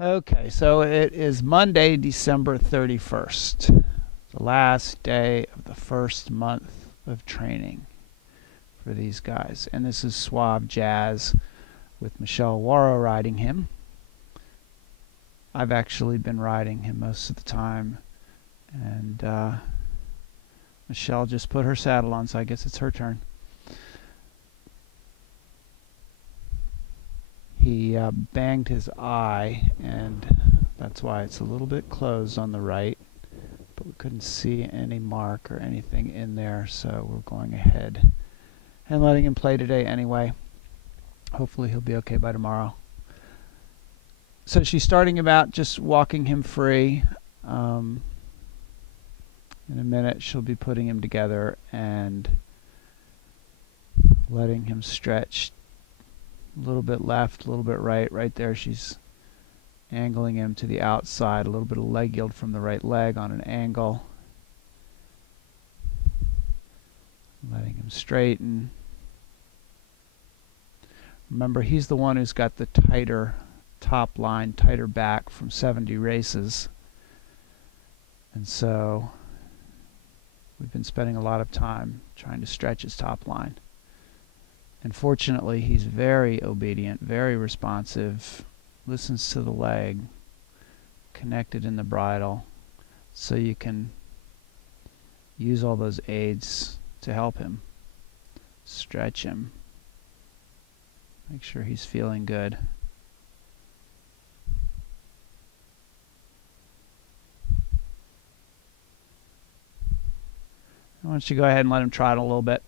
Okay, so it is Monday, December 31st, the last day of the first month of training for these guys. And this is Suave Jazz with Michelle Warrow riding him. I've actually been riding him most of the time, and Michelle just put her saddle on, so I guess it's her turn. He banged his eye, and that's why it's a little bit closed on the right, but we couldn't see any mark or anything in there, so we're going ahead and letting him play today anyway. Hopefully he'll be okay by tomorrow. So she's starting about just walking him free. In a minute she'll be putting him together and letting him stretch. A little bit left, a little bit right. Right there she's angling him to the outside. A little bit of leg yield from the right leg on an angle. Letting him straighten. Remember, he's the one who's got the tighter top line, tighter back from 70 races. And so we've been spending a lot of time trying to stretch his top line. And fortunately, he's very obedient, very responsive, listens to the leg, connected in the bridle, so you can use all those aids to help him, stretch him, make sure he's feeling good. Why don't you go ahead and let him trot a little bit.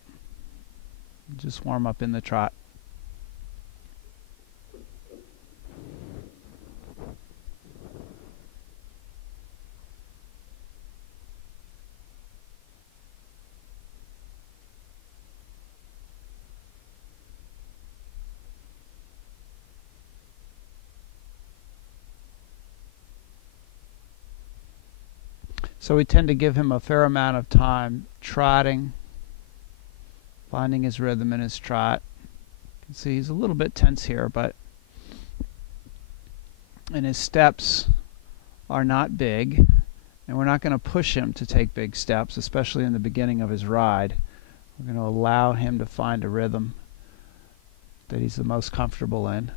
Just warm up in the trot. So we tend to give him a fair amount of time trotting, finding his rhythm in his trot. You can see he's a little bit tense here, and his steps are not big, and we're not going to push him to take big steps, especially in the beginning of his ride. We're going to allow him to find a rhythm that he's the most comfortable in.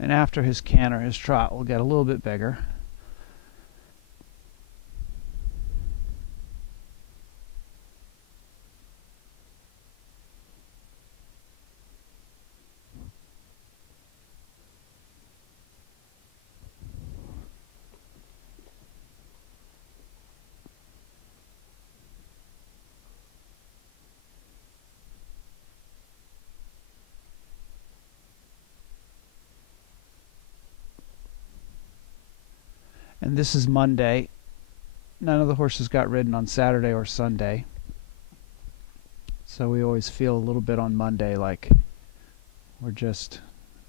And after his canter, his trot will get a little bit bigger. And this is Monday. None of the horses got ridden on Saturday or Sunday. So we always feel a little bit on Monday like we're just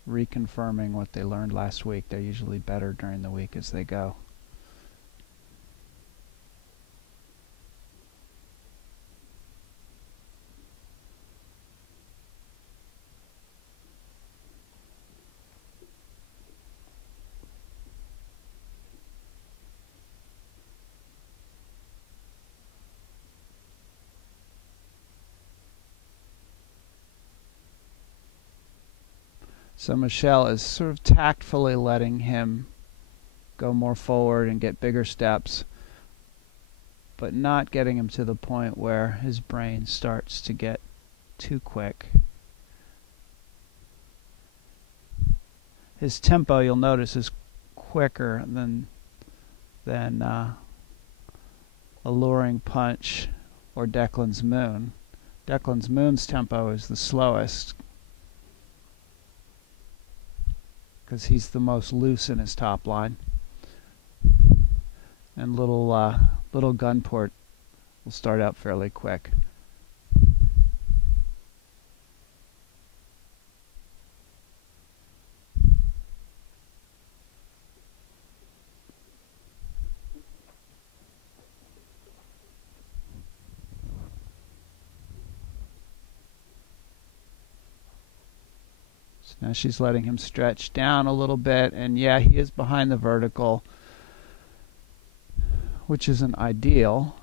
reconfirming what they learned last week. They're usually better during the week as they go. So Michelle is sort of tactfully letting him go more forward and get bigger steps, but not getting him to the point where his brain starts to get too quick. His tempo, you'll notice, is quicker than Alluring Punch or Declan's Moon. Declan's Moon's tempo is the slowest, because he's the most loose in his top line. And little Gunport will start out fairly quick. So now she's letting him stretch down a little bit, and yeah, he is behind the vertical, which isn't ideal,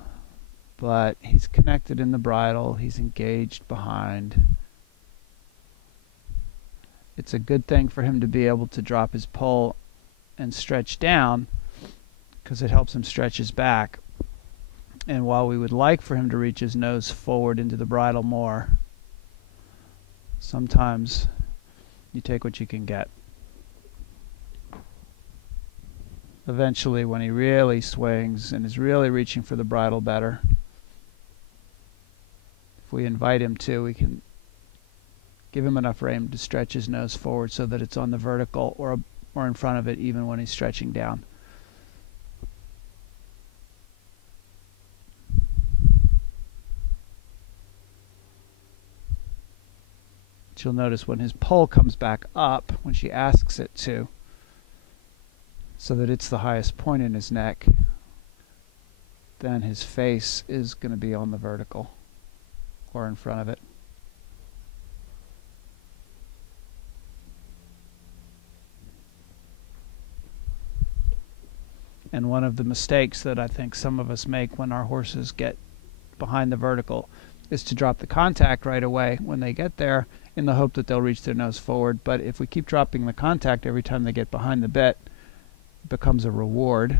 but he's connected in the bridle, he's engaged behind. It's a good thing for him to be able to drop his pole and stretch down, because it helps him stretch his back. And while we would like for him to reach his nose forward into the bridle more, sometimes you take what you can get. Eventually, when he really swings and is really reaching for the bridle better, if we invite him to, we can give him enough rein to stretch his nose forward so that it's on the vertical or in front of it even when he's stretching down. You'll notice when his pole comes back up, when she asks it to, so that it's the highest point in his neck, then his face is going to be on the vertical or in front of it. And one of the mistakes that I think some of us make when our horses get behind the vertical is to drop the contact right away when they get there in the hope that they'll reach their nose forward. But if we keep dropping the contact every time they get behind the bit, it becomes a reward.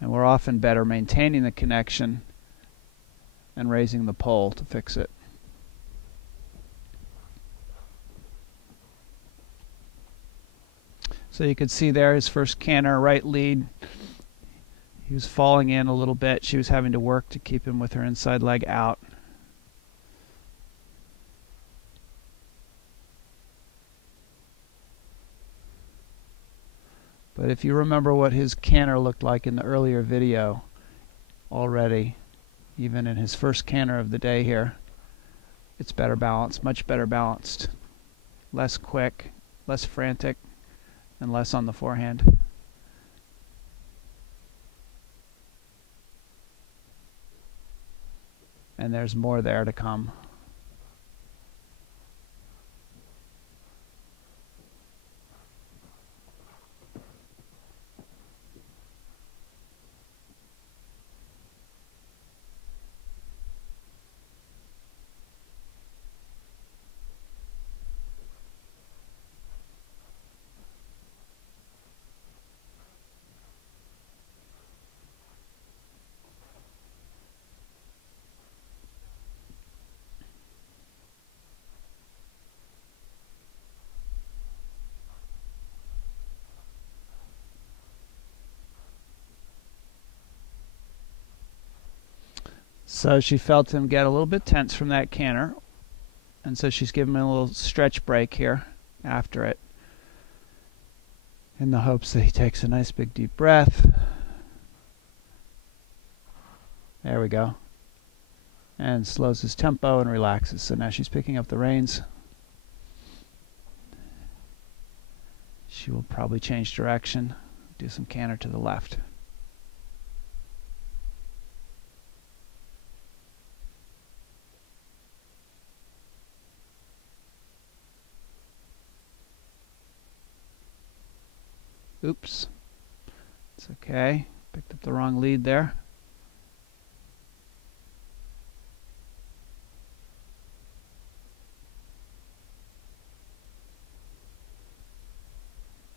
And we're often better maintaining the connection and raising the pole to fix it. So you can see there his first canter, right lead. He was falling in a little bit. She was having to work to keep him with her inside leg out. But if you remember what his canter looked like in the earlier video already, even in his first canter of the day here, it's better balanced, much better balanced. Less quick, less frantic, and less on the forehand. And there's more there to come. So she felt him get a little bit tense from that canter, and so she's giving him a little stretch break here after it, in the hopes that he takes a nice big deep breath. There we go. And slows his tempo and relaxes. So now she's picking up the reins. She will probably change direction, do some canter to the left. Oops. It's okay. Picked up the wrong lead there.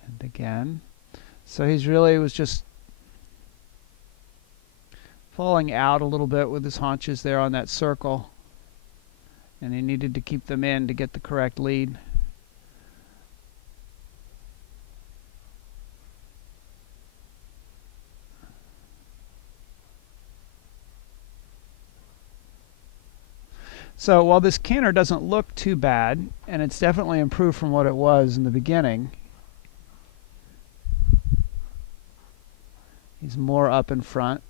And again. So he's really was just falling out a little bit with his haunches there on that circle. And he needed to keep them in to get the correct lead. So while this canter doesn't look too bad, and it's definitely improved from what it was in the beginning, he's more up in front,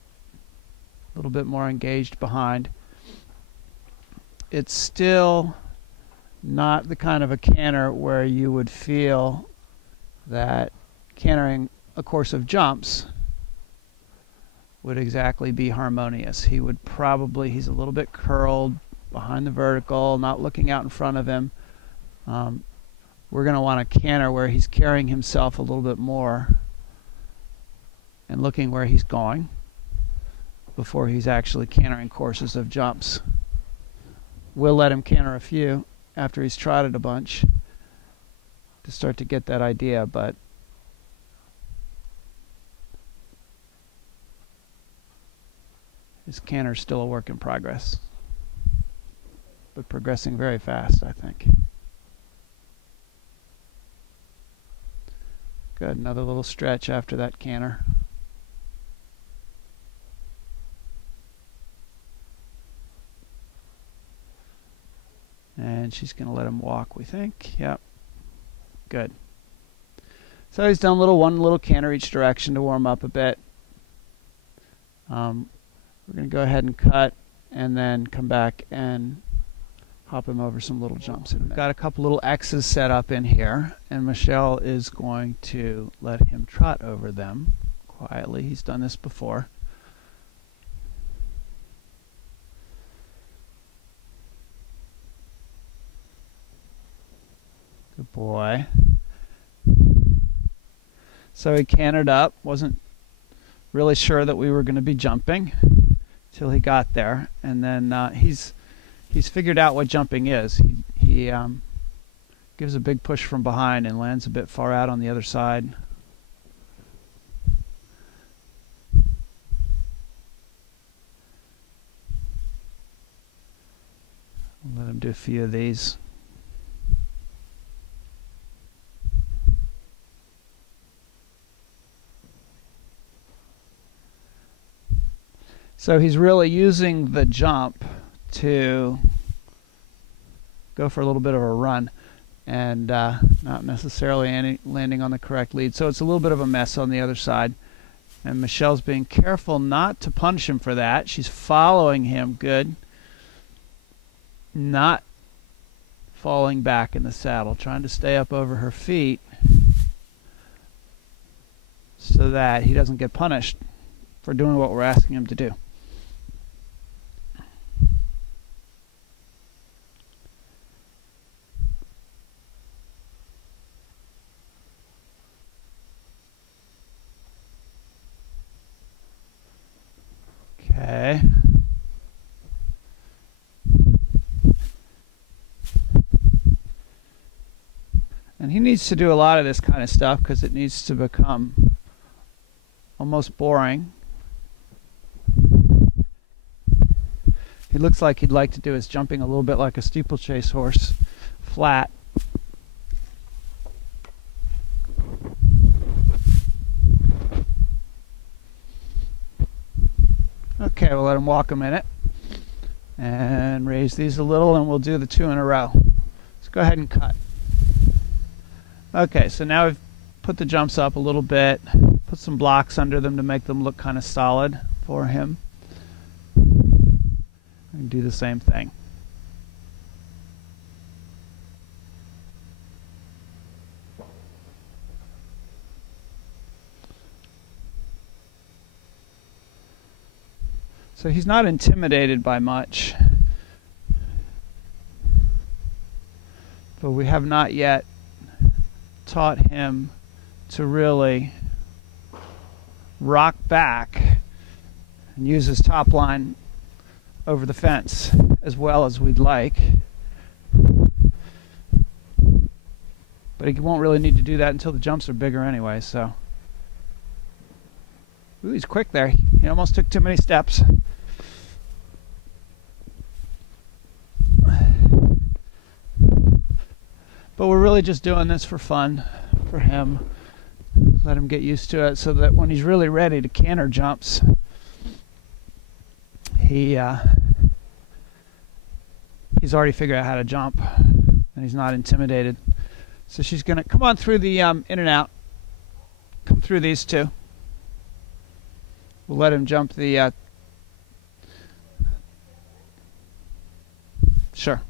a little bit more engaged behind. It's still not the kind of a canter where you would feel that cantering a course of jumps would exactly be harmonious. He would probably, he's a little bit curled, behind the vertical, not looking out in front of him. We're going to want to canter where he's carrying himself a little bit more and looking where he's going before he's actually cantering courses of jumps. We'll let him canter a few after he's trotted a bunch to start to get that idea, but his canter's still a work in progress, but progressing very fast, I think. Good, another little stretch after that canter. And she's going to let him walk, we think. Yep. Good. So he's done one little canter each direction to warm up a bit. We're going to go ahead and cut and then come back and hop him over some little jumps in a minute. We've got a couple little X's set up in here, and Michelle is going to let him trot over them quietly. He's done this before. Good boy. So he cantered up, wasn't really sure that we were going to be jumping till he got there, and then he's figured out what jumping is. He gives a big push from behind and lands a bit far out on the other side. I'll let him do a few of these. So he's really using the jump to go for a little bit of a run and not necessarily landing on the correct lead. So it's a little bit of a mess on the other side. And Michelle's being careful not to punish him for that. She's following him good. Not falling back in the saddle, trying to stay up over her feet so that he doesn't get punished for doing what we're asking him to do. Okay. And he needs to do a lot of this kind of stuff because it needs to become almost boring. He looks like he'd like to do his jumping a little bit like a steeplechase horse, flat. Okay, we'll let him walk a minute and raise these a little, and we'll do the 2 in a row. Let's go ahead and cut. Okay, so now we've put the jumps up a little bit, put some blocks under them to make them look kind of solid for him. And do the same thing. So he's not intimidated by much, but we have not yet taught him to really rock back and use his top line over the fence as well as we'd like. But he won't really need to do that until the jumps are bigger anyway, so. Ooh, he's quick there. He almost took too many steps. But we're really just doing this for fun, for him. Let him get used to it so that when he's really ready to canter jumps, he's already figured out how to jump and he's not intimidated. So she's going to come on through the in and out. Come through these two. We'll let him jump the sure.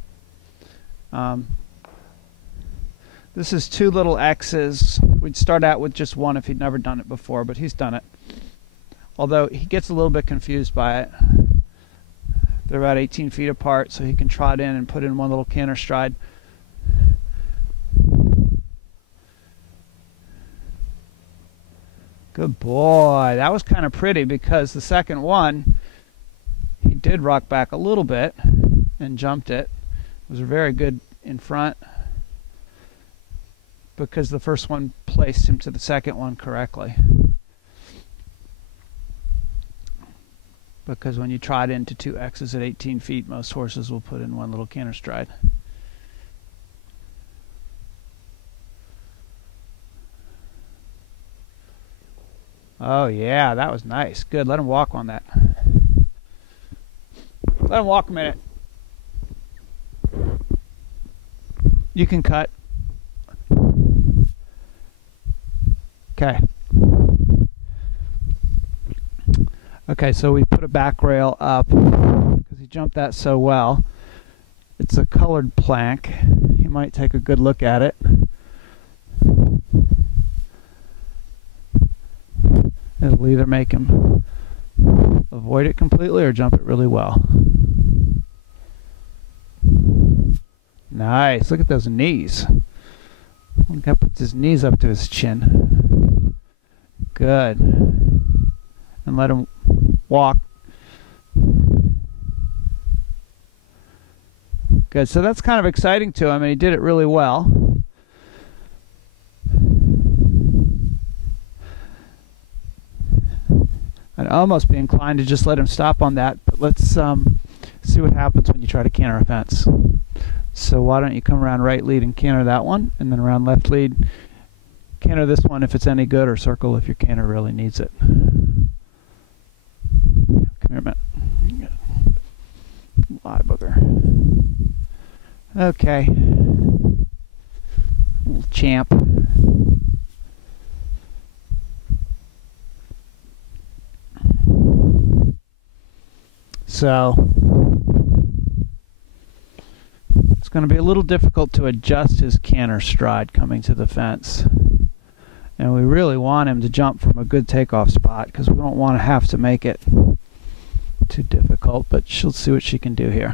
This is 2 little X's. We'd start out with just 1 if he'd never done it before, but he's done it. Although he gets a little bit confused by it. They're about 18 feet apart, so he can trot in and put in one little canter stride. Good boy. That was kind of pretty because the second one, he did rock back a little bit and jumped it. It was very good in front because the first one placed him to the second one correctly. Because when you trot into two X's at 18 feet, most horses will put in one little canter stride. Oh yeah, that was nice. Good, let him walk on that. Let him walk a minute. You can cut. Okay. Okay, so we put a back rail up because he jumped that so well. It's a colored plank. You might take a good look at it. It'll either make him avoid it completely or jump it really well. Nice. Look at those knees. The guy puts his knees up to his chin. Good. And let him walk. Good. So that's kind of exciting to him, and he did it really well. I'd almost be inclined to just let him stop on that, but let's see what happens when you try to canter a fence. So why don't you come around right lead and canter that one, and then around left lead, canter this one if it's any good, or circle if your canter really needs it. Come here a minute. Lie booger. Okay. Little champ. So it's going to be a little difficult to adjust his canter stride coming to the fence. And we really want him to jump from a good takeoff spot because we don't want to have to make it too difficult, but she'll see what she can do here.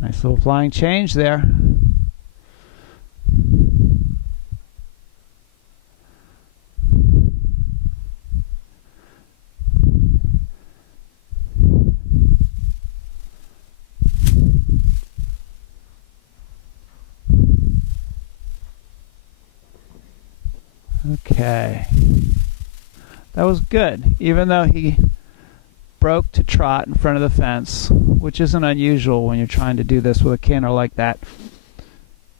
Nice little flying change there. Okay, that was good, even though he broke to trot in front of the fence, which isn't unusual when you're trying to do this with a canter like that.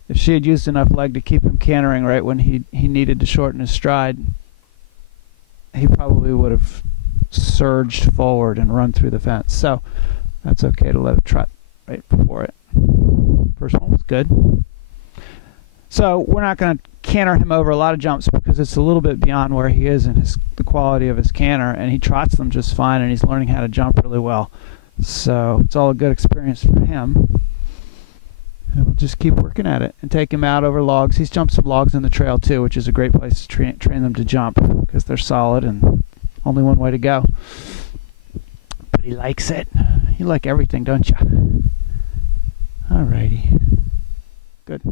If she had used enough leg to keep him cantering right when he needed to shorten his stride, he probably would have surged forward and run through the fence. So that's okay to let him trot right before it. First one was good. So we're not going to canter him over a lot of jumps because it's a little bit beyond where he is in the quality of his canter, and he trots them just fine, and he's learning how to jump really well. So it's all a good experience for him. And we'll just keep working at it and take him out over logs. He's jumped some logs in the trail too, which is a great place to train them to jump because they're solid and only one way to go. But he likes it. You like everything, don't you? Alrighty. Good.